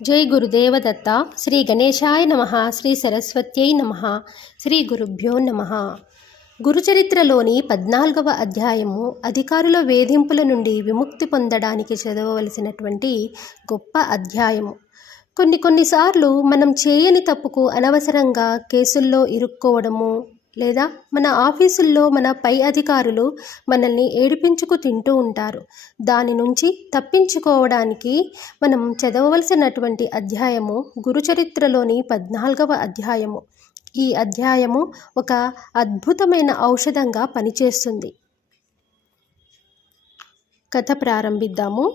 జై గురుదేవ దత్త. శ్రీ గణేశాయ నమః. శ్రీ సరస్వత్యై నమః. శ్రీ గురుభ్యో నమః. గురుచరిత్రలోని 14వ అధ్యాయము అధికారుల వేధింపుల నుండి విముక్తి పొందడానికి చదవవలసినటువంటి గొప్ప అధ్యాయము. కొన్నిసార్లు మనం చేయని తప్పుకు అనవసరంగా కేసుల్లో ఇరుక్కోవడము, లేదా మన ఆఫీసుల్లో మన పై అధికారులు మనల్ని ఏడిపించుకు తింటూ ఉంటారు. దాని నుంచి తప్పించుకోవడానికి మనం చదవవలసినటువంటి అధ్యాయము గురుచరిత్రలోని 14వ అధ్యాయము. ఈ అధ్యాయము ఒక అద్భుతమైన ఔషధంగా పనిచేస్తుంది. కథ ప్రారంభిద్దాము.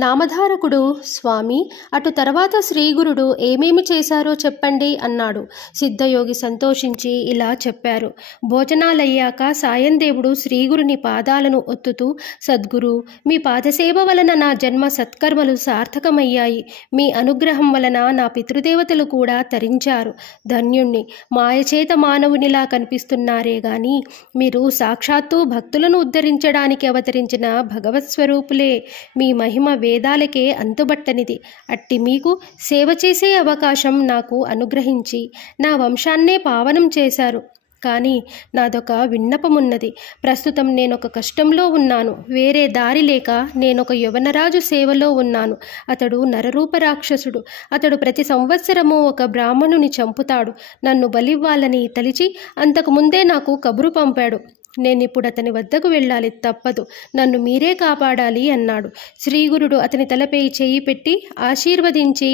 నామధారకుడు, స్వామి, అటు తర్వాత శ్రీగురుడు ఏమేమి చేశారో చెప్పండి అన్నాడు. సిద్ధయోగి సంతోషించి ఇలా చెప్పారు. భోజనాలయ్యాక సాయందేవుడు శ్రీగురుని పాదాలను ఒత్తుతూ, సద్గురు, మీ పాదసేవ వలన నా జన్మ సత్కర్మలు సార్థకమయ్యాయి. మీ అనుగ్రహం వలన నా పితృదేవతలు కూడా తరించారు. ధన్యుణ్ణి. మాయచేత మానవునిలా కనిపిస్తున్నారే గాని మీరు సాక్షాత్తు భక్తులను ఉద్ధరించడానికి అవతరించిన భగవత్ స్వరూపులే. మీ మహిమ వేదాలకే అంతుబట్టనిది. అట్టి మీకు సేవ చేసే అవకాశం నాకు అనుగ్రహించి నా వంశాన్నే పావనం చేశారు. కానీ నాదొక విన్నపమున్నది. ప్రస్తుతం నేనొక కష్టంలో ఉన్నాను. వేరే దారి లేక నేనొక యవనరాజు సేవలో ఉన్నాను. అతడు నరరూప రాక్షసుడు. అతడు ప్రతి సంవత్సరము ఒక బ్రాహ్మణుని చంపుతాడు. నన్ను బలివ్వాలని తలిచి అంతకుముందే నాకు కబురు పంపాడు. నేనిప్పుడు అతని వద్దకు వెళ్ళాలి, తప్పదు. నన్ను మీరే కాపాడాలి అన్నాడు. శ్రీగురుడు అతని తలపై చేయి పెట్టి ఆశీర్వదించి,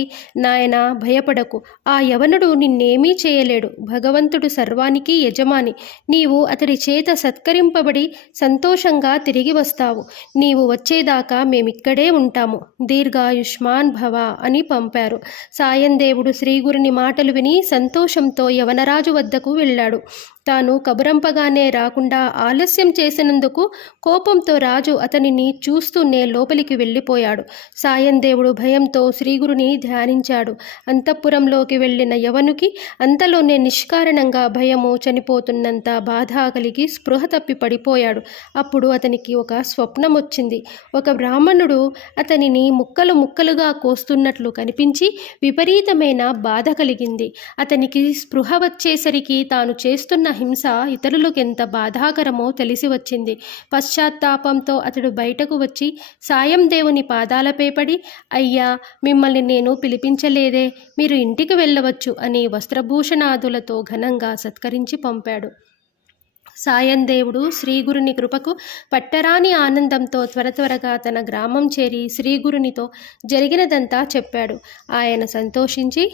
నాయనా, భయపడకు. ఆ యవనుడు నిన్నేమీ చేయలేడు. భగవంతుడు సర్వానికి యజమాని. నీవు అతడి చేత సత్కరింపబడి సంతోషంగా తిరిగి వస్తావు. నీవు వచ్చేదాకా మేమిక్కడే ఉంటాము. దీర్ఘాయుష్మాన్ భవ అని పంపారు. సాయందేవుడు శ్రీగురుని మాటలు విని సంతోషంతో యవనరాజు వద్దకు వెళ్ళాడు. తాను కబురంపగానే రాకుండా ఆలస్యం చేసినందుకు కోపంతో రాజు అతనిని చూస్తూనే లోపలికి వెళ్ళిపోయాడు. సాయందేవుడు భయంతో శ్రీగురుని ధ్యానించాడు. అంతఃపురంలోకి వెళ్ళిన యవనుకి అంతలోనే నిష్కారణంగా భయము, చనిపోతున్నంత బాధ కలిగి స్పృహ తప్పి పడిపోయాడు. అప్పుడు అతనికి ఒక స్వప్నం వచ్చింది. ఒక బ్రాహ్మణుడు అతనిని ముక్కలు ముక్కలుగా కోస్తున్నట్లు కనిపించి విపరీతమైన బాధ కలిగింది. అతనికి స్పృహ వచ్చేసరికి తాను చేస్తున్న హింస ఇతరులకు ఎంత బాధాకరమో తెలిసి వచ్చింది. పశ్చాత్తాపంతో అతడు బయటకు వచ్చి సాయందేవుని పాదాలపై పడి, అయ్యా, మిమ్మల్ని నేను పిలిపించలేదే, మీరు ఇంటికి వెళ్ళవచ్చు అని వస్త్రభూషణాదులతో ఘనంగా సత్కరించి పంపాడు. సాయందేవుడు శ్రీగురుని కృపకు పట్టరాని ఆనందంతో త్వరగా తన గ్రామం చేరి శ్రీగురునితో జరిగినదంతా చెప్పాడు. ఆయన సంతోషించి,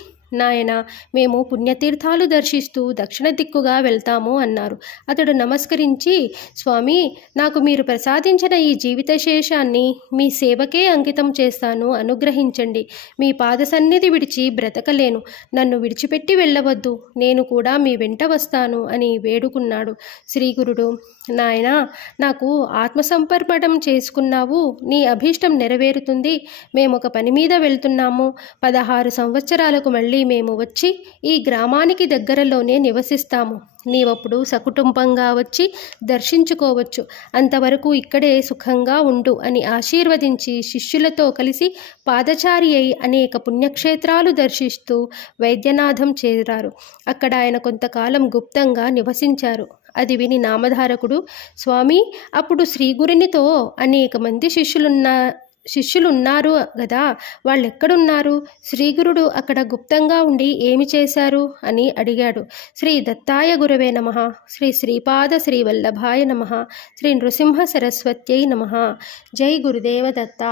నాయన, మేము పుణ్యతీర్థాలు దర్శిస్తూ దక్షిణ దిక్కుగా వెళ్తాము అన్నారు. అతడు నమస్కరించి, స్వామి, నాకు మీరు ప్రసాదించిన ఈ జీవిత శేషాన్ని మీ సేవకే అంకితం చేస్తాను, అనుగ్రహించండి. మీ పాద సన్నిధి విడిచి బ్రతకలేను. నన్ను విడిచిపెట్టి వెళ్ళవద్దు. నేను కూడా మీ వెంట వస్తాను అని వేడుకున్నాడు. శ్రీగురుడు, నాయనా, నాకు ఆత్మసంపర్పణం చేసుకున్నావు. నీ అభీష్టం నెరవేరుతుంది. మేము ఒక పని మీద వెళ్తున్నాము. 16 సంవత్సరాలకు మళ్ళీ మేము వచ్చి ఈ గ్రామానికి దగ్గరలోనే నివసిస్తాము. నీవప్పుడు సకుటుంబంగా వచ్చి దర్శించుకోవచ్చు. అంతవరకు ఇక్కడే సుఖంగా ఉండు అని ఆశీర్వదించి శిష్యులతో కలిసి పాదచారి అయి అనేక పుణ్యక్షేత్రాలు దర్శిస్తూ వైద్యనాథం చేరారు. అక్కడ ఆయన కొంతకాలం గుప్తంగా నివసించారు. అది విని నామధారకుడు, స్వామి, అప్పుడు శ్రీగురునితో అనేక మంది శిష్యులున్నారు గదా, వాళ్ళెక్కడున్నారు? శ్రీగురుడు అక్కడ గుప్తంగా ఉండి ఏమి చేశారు అని అడిగాడు. శ్రీ దత్తాయ గురవే నమః. శ్రీ శ్రీపాద శ్రీవల్లభాయ నమః. శ్రీ నృసింహ సరస్వత్యై నమః. జై గురుదేవ దత్త.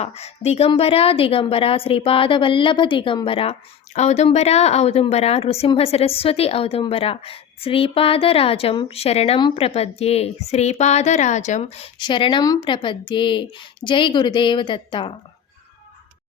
దిగంబర దిగంబర శ్రీపాద వల్లభ దిగంబర. ఔదుంబర ఔదుంబర నృసింహ సరస్వతి ఔదుంబర. శ్రీపాదరాజం శరణం ప్రపద్యే. శ్రీపాదరాజం శరణం ప్రపద్యే. జై గురుదేవ దత్త.